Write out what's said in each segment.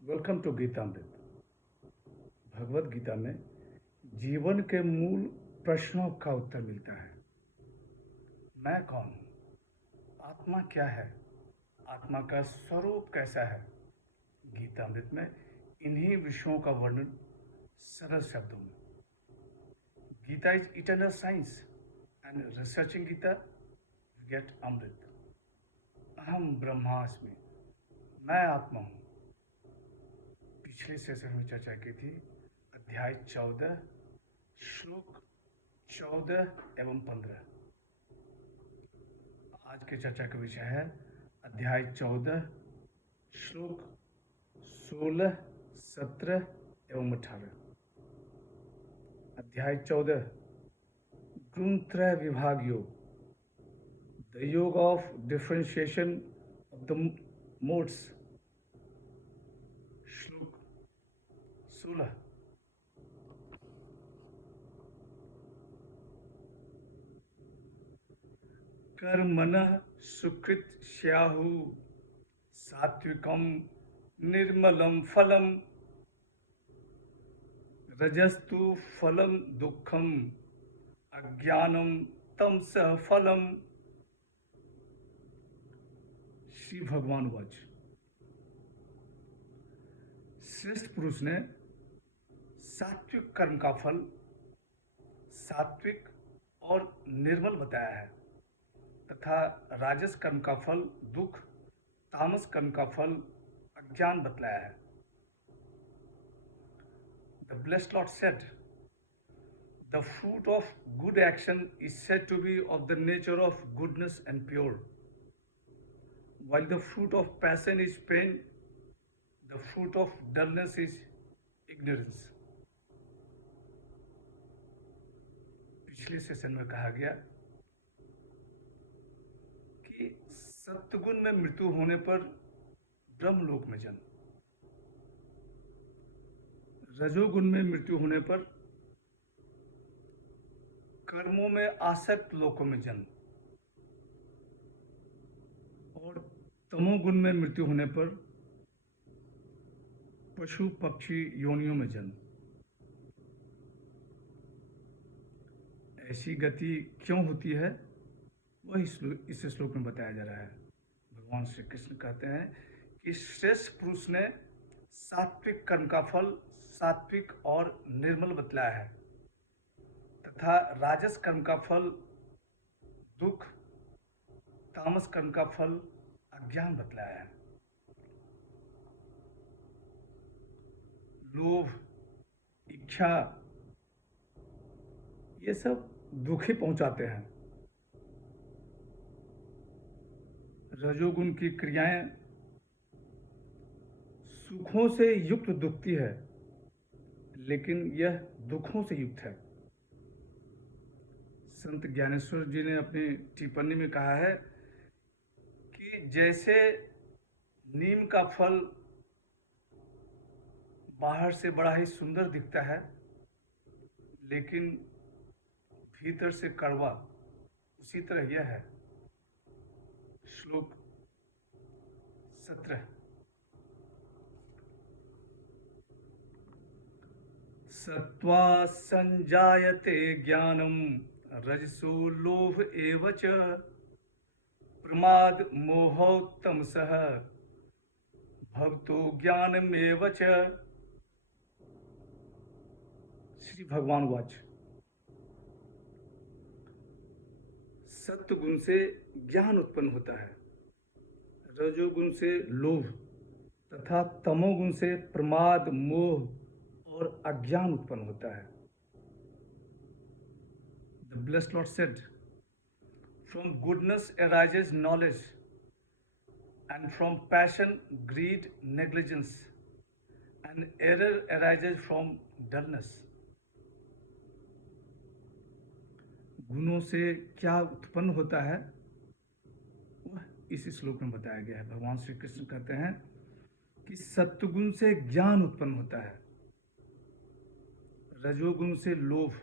Welcome to Gitamrit. Bhagavad Gita में जीवन के मूल प्रश्नों का उत्तर मिलता है। मैं कौन हूँ? आत्मा क्या है? आत्मा का स्वरूप कैसा है? गीतामृत में इन्हीं विषयों का वर्णन सरल शब्दों में। Gita is eternal science and researching Gita get Amrit. अहम ब्रह्मास्मि, मैं आत्मा हूँ। पिछले सेशन में चर्चा की थी अध्याय 14 श्लोक 14 एवं 15। आज की चर्चा का विषय है अध्याय 14 श्लोक 16, 17 एवं 18। अध्याय 14 गुण त्रय विभाग योग, द योग of differentiation of the modes. श्लोक 16 कर्मणः सुकृत स्याहु सात्विकम निर्मलम फलम रजस्तु फलम दुखम अज्ञानम तमसः फलम। श्री भगवान वाच। श्रेष्ठ पुरुष ने सात्विक कर्म का फल सात्विक और निर्मल बताया है तथा राजस कर्म का फल दुख, तामस कर्म का फल अज्ञान बतलाया है। The blessed Lord said, the fruit of good action is said to be of the nature of goodness and pure, while the fruit of passion is pain, the fruit of dullness is ignorance. पिछले session में कहा गया कि सत्गुण में मृत्यु होने पर ब्रह्मलोक में जन्म, रजोगुण में मृत्यु होने पर कर्मों में आसक्त लोकों में जन्म और तमोगुण में मृत्यु होने पर पशु पक्षी योनियों में जन्म। ऐसी गति क्यों होती है वह इस श्लोक में बताया जा रहा है। भगवान श्री कृष्ण कहते हैं कि श्रेष्ठ पुरुष ने सात्विक कर्म का फल सात्विक और निर्मल बतलाया है तथा राजस कर्म का फल दुख, तामस कर्म का फल अज्ञान बतलाया है। लोभ, इच्छा ये सब दुख ही पहुंचाते हैं। रजोगुण की क्रियाएं सुखों से युक्त दुखती है, लेकिन यह दुखों से युक्त है। संत ज्ञानेश्वर जी ने अपनी टिप्पणी में कहा है कि जैसे नीम का फल बाहर से बड़ा ही सुंदर दिखता है, लेकिन भीतर से कड़वा, उसी तरह यह है। श्लोक 17 सत्वा संजायते ज्ञानम रजसो लोभ एव च प्रमाद मोहो तमसः भवतो ज्ञानमेव च। श्री भगवान वाच। सत्वगुण से ज्ञान उत्पन्न होता है, रजोगुण से लोभ तथा तमोगुण से प्रमाद, मोह और अज्ञान उत्पन्न होता है। The blessed Lord said, from goodness arises knowledge, and from passion, greed, negligence, and error arises from dullness. गुणों से क्या उत्पन्न होता है वह इस श्लोक में बताया गया है। भगवान श्री कृष्ण कहते हैं कि सत्वगुण से ज्ञान उत्पन्न होता है, रजोगुण से लोभ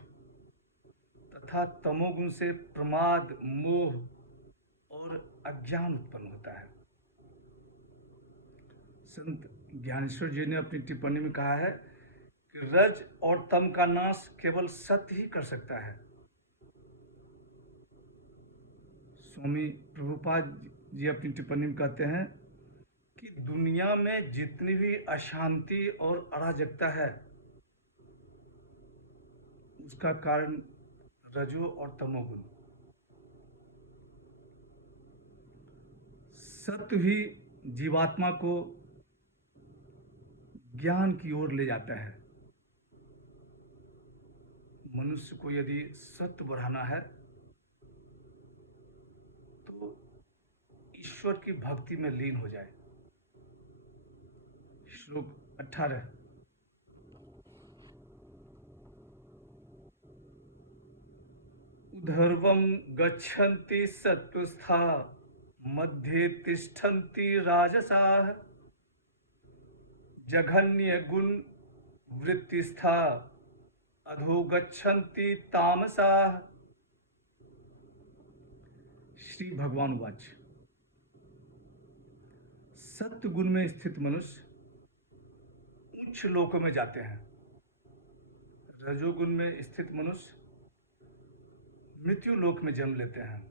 तथा तमोगुण से प्रमाद, मोह और अज्ञान उत्पन्न होता है। संत ज्ञानेश्वर जी ने अपनी टिप्पणी में कहा है कि रज और तम का नाश केवल सत्य ही कर सकता है। स्वामी प्रभुपाद जी अपनी टिप्पणी में कहते हैं कि दुनिया में जितनी भी अशांति और अराजकता है उसका कारण रजो और तमोगुण। सत्य ही जीवात्मा को ज्ञान की ओर ले जाता है। मनुष्य को यदि सत्य बढ़ाना है तो ईश्वर की भक्ति में लीन हो जाए। श्लोक 18। उधर्वं गच्छन्ति सत्त्वस्था मध्ये तिष्ठन्ति राजसाः जघन्य गुण वृत्तिस्था अधो गच्छन्ति तामसाः। श्री भगवान वाच। सत्य गुण में स्थित मनुष्य उच्च लोकों में जाते हैं। रजोगुण में स्थित मनुष्य मृत्यु लोक में जन्म लेते हैं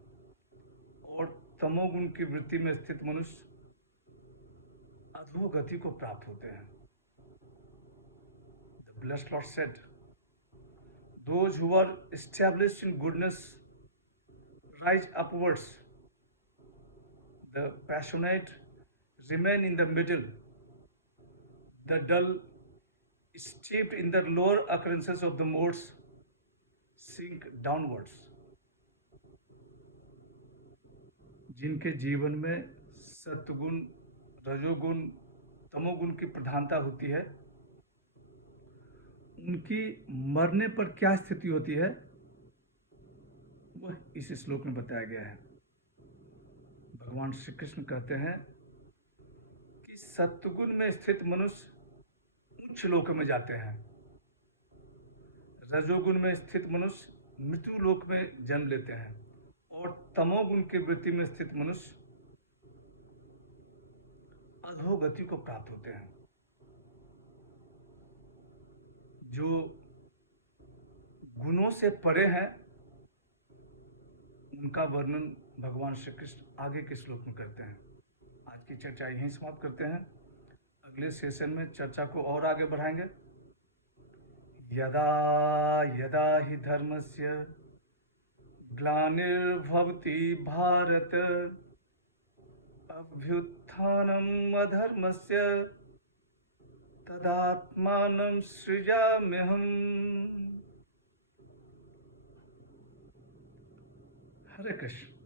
और तमोगुण की वृत्ति में स्थित मनुष्य अधोगति को प्राप्त होते हैं। The blessed Lord said, "Those who are established in goodness rise upwards. The passionate remain in the middle. The dull, steeped in the lower occurrences of the modes, sink downwards." जिनके जीवन में सत्वगुण, रजोगुण, तमोगुण की प्रधानता होती है, उनकी मरने पर क्या स्थिति होती है वह इस श्लोक में बताया गया है। भगवान श्री कृष्ण कहते हैं कि सत्वगुण में स्थित मनुष्य उच्च लोक में जाते हैं, रजोगुण में स्थित मनुष्य मृत्यु लोक में जन्म लेते हैं और तमोगुण की वृत्ति में स्थित मनुष्य अधोगति को प्राप्त होते हैं। जो गुणों से परे हैं उनका वर्णन भगवान श्री कृष्ण आगे के श्लोक में करते हैं। आज की चर्चा यहीं समाप्त करते हैं। अगले सेशन में चर्चा को और आगे बढ़ाएंगे। यदा यदा हि धर्मस्य ग्लानिर्भवति भारत अभ्युत्थानम् अधर्मस्य तदात्मानं सृजाम्यहम्। हरे कृष्ण।